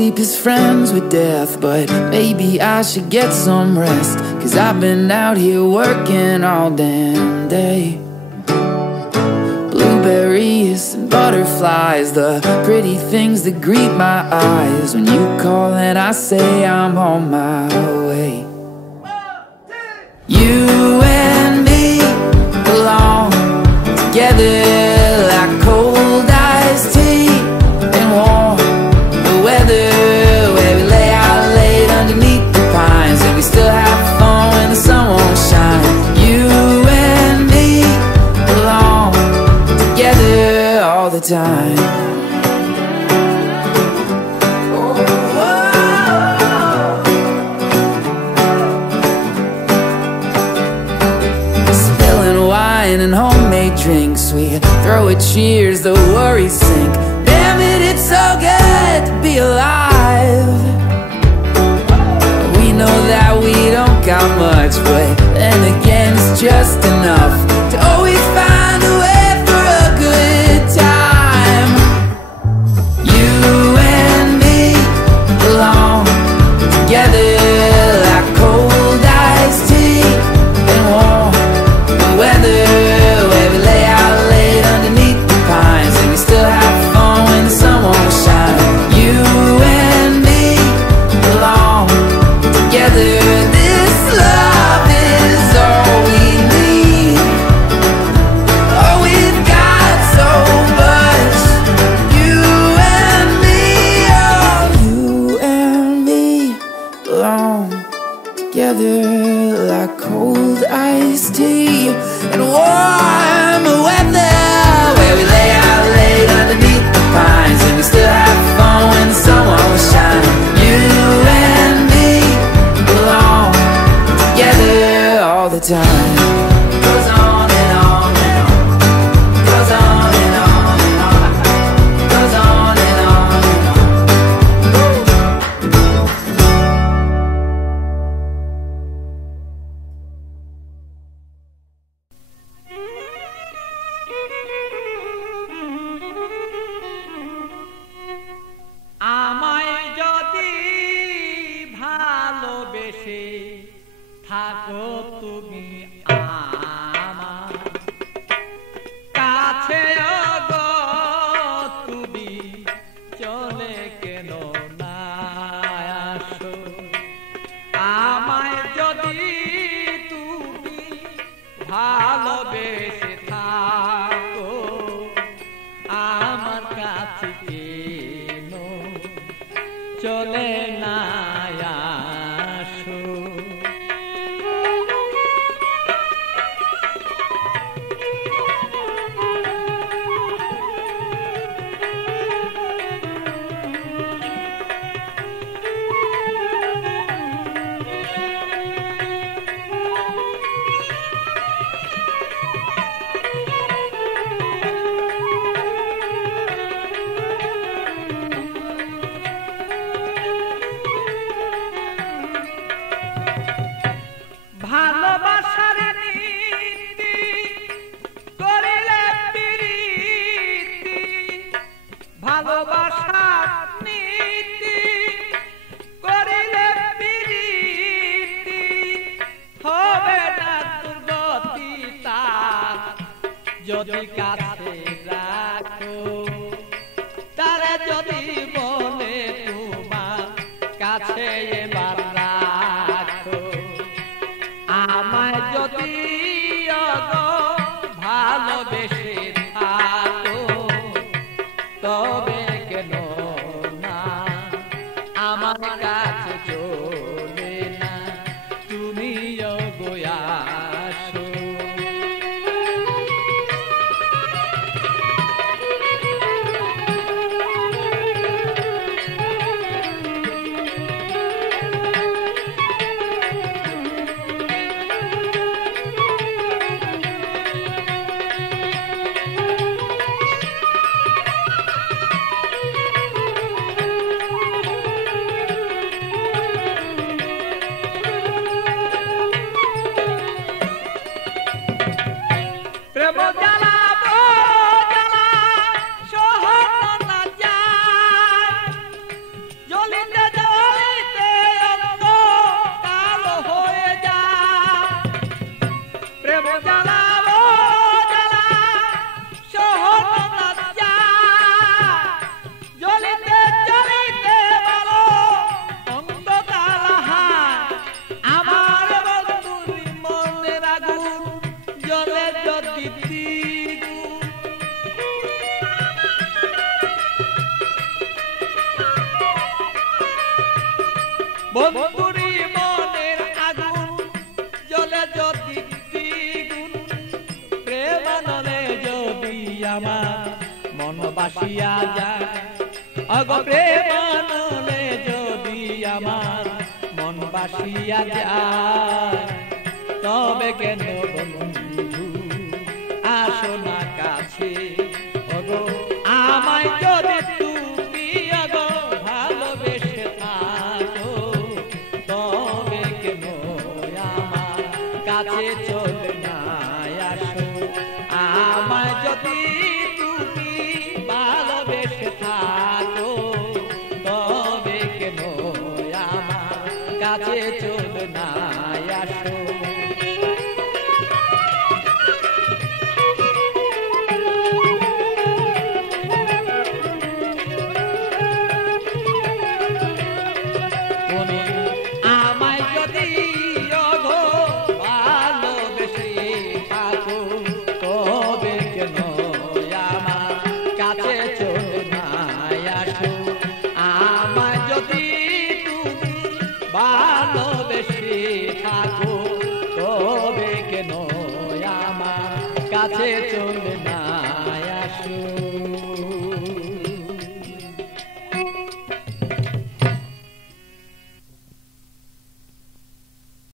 sleep is friends with death, but maybe I should get some rest, 'cause I've been out here working all damn day. Blueberries and butterflies, the pretty things that greet my eyes when you call and I say I'm on my way. You and me belong together like cold iced tea and warm weather, where we lay out late underneath the pines and we still have fun when the sun won't shine. You and me belong together all the time. Spilling wine and homemade drinks, we throw a cheers, the worries sink. Damn it, it's so good to be alive. We know that we don't got much, but then again it's just enough to always find a way for a good time. You and me belong together like cold iced tea and warm weather, where we lay out late underneath the pines and we still have fun when the sun won't shine. You and me belong together. This love is all we need. Oh, we've got so much. You and me, oh, you and me belong together like cold iced tea and warm weather, where we lay out late underneath the pines and we still have fun when the sun won't shine. You and me belong together all the time. Goes on and on and on. Goes on and on and on. Goes on and on and on. আমায় যদি ভালোবেসে থাকো তুমি আমার কাছে, গো তুমি চলে কেন না আসো? আমায় যদি তুমি ভালোবেসে থাকো আমার কাছে কেন চলে না আসো? ভালোবাসার নীতি করিলে প্রীতি, ভালোবাসার নীতি করিলে প্রীতি, হবে না দুর্গতি তার যদি কাছে রাখো। তারে যদি বলে তোমার কাছে এবার রাখো, আমায় যদি ভালোবেসে থাকো তবে কেন না আমার কাছে চলে না তুমি আসো? বন্ধুরি মনের আগুন জ্বলে যদি দ্বিগুণ, প্রেমানলে যদি আমার মন বাসিয়া যায়, অগ প্রেমানলে যদি আমার মন বাসিয়া যায়, তবে কেন বন্ধু আসো না কাছে, ওগো আমায় যদি তুমি ওগো ভালোবেসে থাকো, তবে কেন আমার কাছে চলে না আসো, আমায় যদি তুমি ভালোবেসে থাকো, তবে কেন আমার কাছে চলে না আসো। আমায় যদি ওগো ভালোবেসে থাকো, তবে কেন আমার কাছে চলে না আসো, আমায় যদি তুমি ভালোবেসে থাকো, তবে কেন আমার কাছে চলে